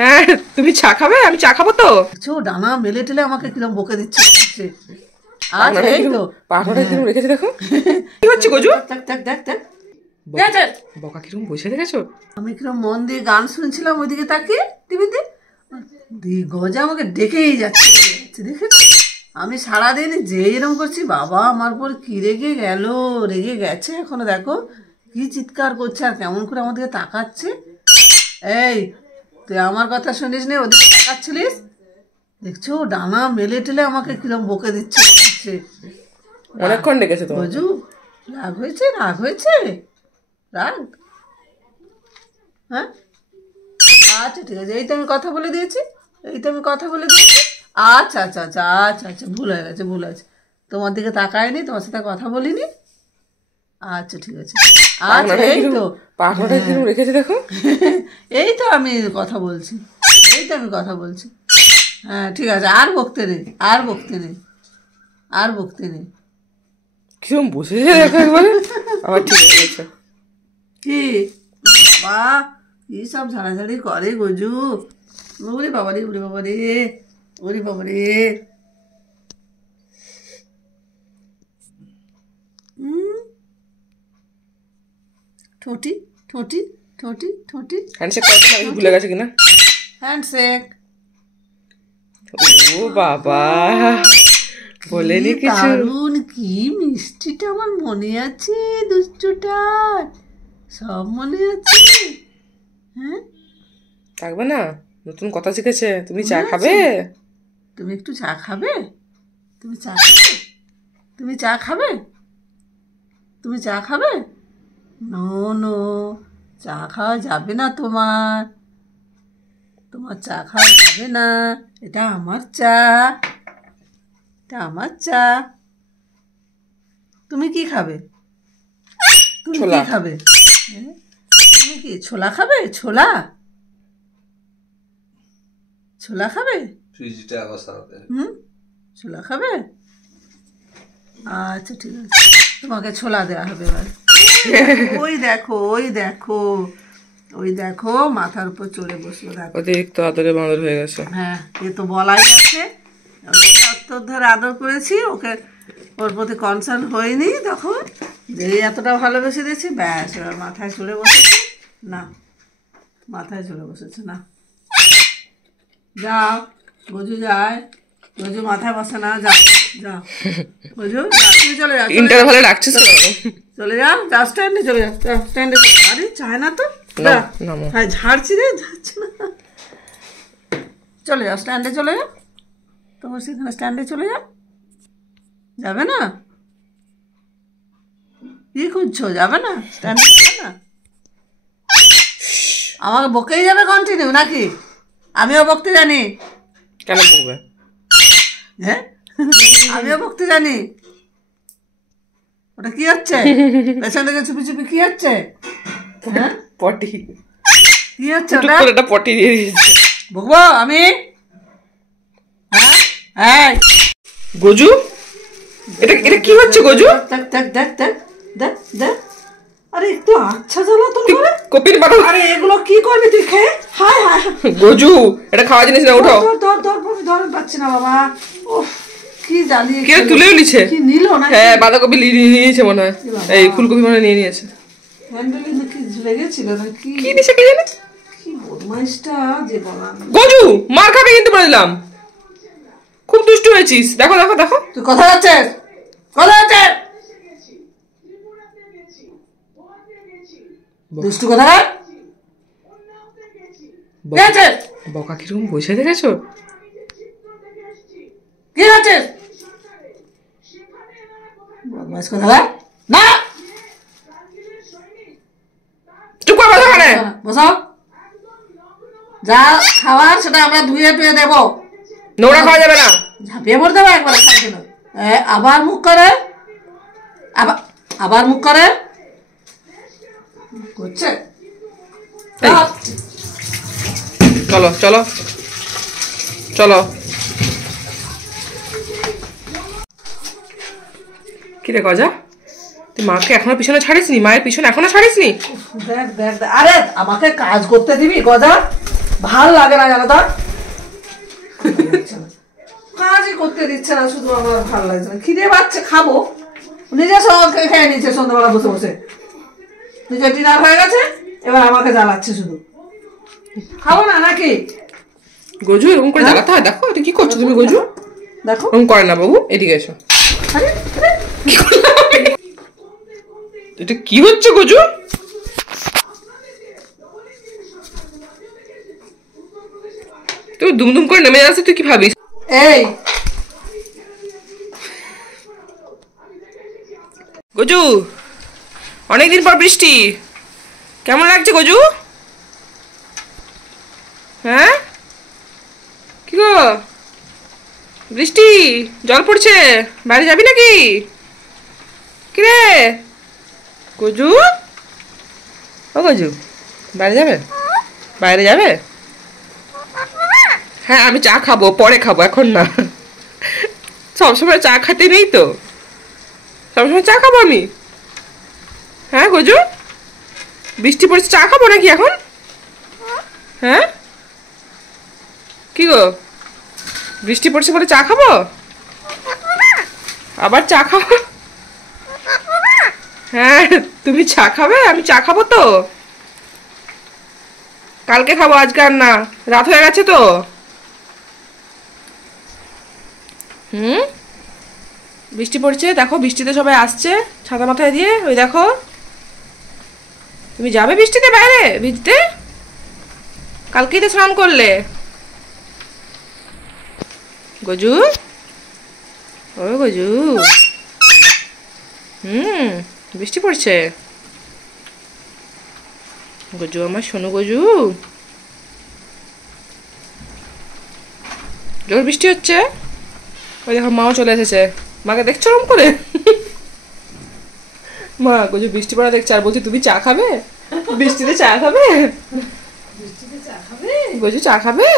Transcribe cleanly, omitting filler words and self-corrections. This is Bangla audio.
হ্যাঁ তুমি চা খাবে? আমি চা খাবো তো। ডানা মেলে টেলে আমাকে কিরম বকে দিচ্ছে। আচ্ছা এই তো পাখাটা কিরম রেখেছে দেখো। কি হচ্ছে গজু? দেখ দেখ দেখ বকা কিরম বসে দেখেছো? আমি কিরম মন দিয়ে গান শুনছিলাম ওইদিকে তাকিয়ে টিভিতে, গজা আমাকে ডেকেই যাচ্ছে। দেখেছো আমি সারাদিন যে এরকম করছি, বাবা আমার পর কি রেগে গেল, রেগে গেছে এখনো। দেখো কি চিৎকার করছে আর কেমন করে আমাদেরকে তাকাচ্ছে। এই তুই আমার কথা শুনিস নি, ওদিকে তাকাচ্ছিলিস? দেখছো ডানা মেলে টেলে আমাকে কিরম বকে দিচ্ছে। অনেকক্ষণ ডেকেছে তো। গজু রাগ হয়েছে? রাগ হয়েছে? রাগ? হ্যাঁ আচ্ছা ঠিক আছে, এই তো আমি কথা বলে দিয়েছি, এই তো আমি কথা বলে দিয়েছি। আচ্ছা আচ্ছা আচ্ছা আচ্ছা আচ্ছা ভুল হয়ে গেছে, ভুল হয়েছে। তোমার দিকে তাকায়নি, তোমার সাথে কথা বলিনি। আচ্ছা ঠিক আছে। আচ্ছা এই তো পাখাটা কিরম রেখেছে দেখো। এই তো আমি কথা বলছি, এই তো আমি কথা বলছি। হ্যাঁ ঠিক আছে, আর বকতে নেই, আর বকতে নেই, আর বকতে নেই। কিরম বসেছে দেখো একবারে। আবার ঠিক হয়ে গেছে। কি বাবা কি সব ঝাড়াঝাড়ি করে গজু। ওরে বাবা রে, ওরে বাবা রে, ওরে বাবা রে। ঠোঁটি ঠোঁটি ঠোঁটি ঠোঁটি। হ্যান্ডশেক করতে না, ভুলে গেছে কিনা। হ্যান্ডশেক। ও বাবা বলেনি কিছু। দারুণ কি মিষ্টিটা আমার মনে আছে, দুষ্টুটার সব মনে আছে। হ্যাঁ থাকবে না, নতুন কথা শিখেছে। তুমি চা খাবে? তুমি একটু চা খাবে? তুমি চা খাবে? তুমি চা খাবে? তুমি চা খাবে? নো নো, চা খাওয়া যাবে না তোমার, তোমার চা খাওয়া যাবে না। এটা আমার চা, এটা আমার চা। তুমি কি খাবে? তুমি কি খাবে? তুমি কি ছোলা খাবে? ছোলা, ছোলা খাবে? ছোলা খাবে? আচ্ছা ঠিক আছে, তোমাকে ছোলা দেওয়া হবে এবার। ওই দেখো ওই দেখো ওই দেখো মাথার উপর চড়ে বসলো। দেখো অতিরিক্ত আদরে বাঁদর হয়ে গেছে। হ্যাঁ এ তো বলাই আছে, অত্তর ধরে আদর করেছি ওকে, ওর প্রতি কনসার্ন হয়নি। দেখো যে এতটা ভালোবেসে দিয়েছি, ব্যাস এবার মাথায় চড়ে বসেছে। না মাথায় চড়ে বসেছে না। যাও গজু যায়, গজু মাথায় বসে না, যাও যাও গজু তুমি চলে যাও, ইন্টারভালে রাখছিস চলে যাও, যাও স্ট্যান্ডে চলে যাও, যাও স্ট্যান্ডে। আরে চায় না তো, হ্যাঁ ঝাড়ছি রে, ঝাড়ছি না। চলে যাও স্ট্যান্ডে চলে যাও, তোমার সেখানে স্ট্যান্ডে চলে যাও। যাবে না? কি খুঁজছো? যাবে না স্ট্যান্ডে? যাবে না? আমাকে বকেই যাবে কন্টিনিউ নাকি? আমিও বকতে জানি। কেন বকবে? হ্যাঁ আমিও বকতে জানি। ওটা কি হচ্ছে পেছন থেকে চুপি চুপি? কি হচ্ছে? হ্যাঁ পটি কি হচ্ছে? ওটা পটি দিয়ে দিয়েছে। বকবো আমি? হ্যাঁ হ্যাঁ গজু এটা এটা কি হচ্ছে গজু? দেখ দেখ দেখ দেখ দেখ দেখ। আরে একটু আচ্ছা জ্বালা তোর করে কপির বাটা। আরে এগুলো কি করবি তুই খেয়ে? হায় হায় গজু এটা খাওয়া জিনিস না, উঠো। ধর ধর ধর পাচ্ছি না বাবা। ওহ কি জ্বালিয়ে কে তুলেও নিছে? কি নিল না? হ্যাঁ বাঁধাকপি নিয়েছে মনে হয়, এই ফুলকপি মনে হয় নিয়ে নিয়েছে। হ্যান্ডেলে নাকি লেগেছিল নাকি? কি দিছে কে জানে? কি বদমাইশটা যে বলা। গজু মার খাবে কিন্তু বলে দিলাম, খুব দুষ্টু হয়েছিস। দেখো দেখো দেখো তুই কোথায় যাচ্ছিস? কোথায় যাচ্ছিস? দুষ্টু কোথায়? বকা কিরকম বসে দেখেছো? কি যাচ্ছিস? বদমাইশ কোথায়? না চুপ করে বসো ওখানে। বসো, যা খাওয়ার সেটা আমরা ধুয়ে টুয়ে দেবো, নোংরা খাওয়া যাবে না। ঝাঁপিয়ে পড়ে দেবো একবার খাওয়ার জন্য। আবার মুখ করে, আবার মুখ করে করছে। চলো চলো চলো। কি রে গজা, তুই মাকে এখনো পিছনে ছাড়িসনি? মায়ের পিছনে এখনো ছাড়িসনি? দেখ দেখ, আরে আমাকে কাজ করতে দিবি গজা? ভাল লাগে না জানো তো, কাজই করতে দিচ্ছে না, শুধু আমার ভালো লাগছে না। খিদে পাচ্ছে, খাবো, নিজে সব খেয়ে নিচ্ছে সন্ধ্যাবেলা বসে বসে, নিজের ডিনার হয়ে গেছে, এবার আমাকে জ্বালাচ্ছে শুধু। খাবো না নাকি? গজু এরকম করে জ্বালাতে হয়? দেখো এটা কি করছো তুমি গজু, দেখো এরকম করে না বাবু, এদিকে এসো। আরে আরে, এটা কি হচ্ছে গজু? তুই দুমদুম করে নেমে যাচ্ছে, তুই কি ভাবিস? এই গজু অনেকদিন পর বৃষ্টি, কেমন লাগছে গজু? হ্যাঁ কি গো বৃষ্টি, জল পড়ছে, বাইরে যাবি নাকি? কিরে গজু, ও গজু বাইরে যাবে? বাইরে যাবে? হ্যাঁ আমি চা খাবো, পরে খাবো, এখন না। সবসময় চা খেতে নেই তো, সবসময় চা খাবো আমি? হ্যাঁ গজু, বৃষ্টি পড়ছে, চা খাবো নাকি এখন? হ্যাঁ কি গো, বৃষ্টি পড়ছে বলে চা খাবো? আবার চা খাবো? হ্যাঁ তুমি চা খাবে, আমি চা খাবো তো, কালকে খাবো, আজকে আর না, রাত হয়ে গেছে তো। বৃষ্টি পড়ছে, দেখো বৃষ্টিতে সবাই আসছে ছাতা মাথায় দিয়ে, ওই দেখো। তুমি যাবে বৃষ্টিতে বাইরে ভিজতে? কালকেই তো স্নান করলে গজু, ও গজু। বৃষ্টি পড়ছে গজু, আমার শোনো গজু, জোর বৃষ্টি হচ্ছে, ওই দেখো মাও চলে এসেছে, মাকে দেখছো ওরম করে? মা গজু বৃষ্টি পড়া দেখছে, আর বলছি তুমি চা খাবে, বৃষ্টিতে চা খাবে? বৃষ্টিতে চা খাবে? গজু চা খাবে?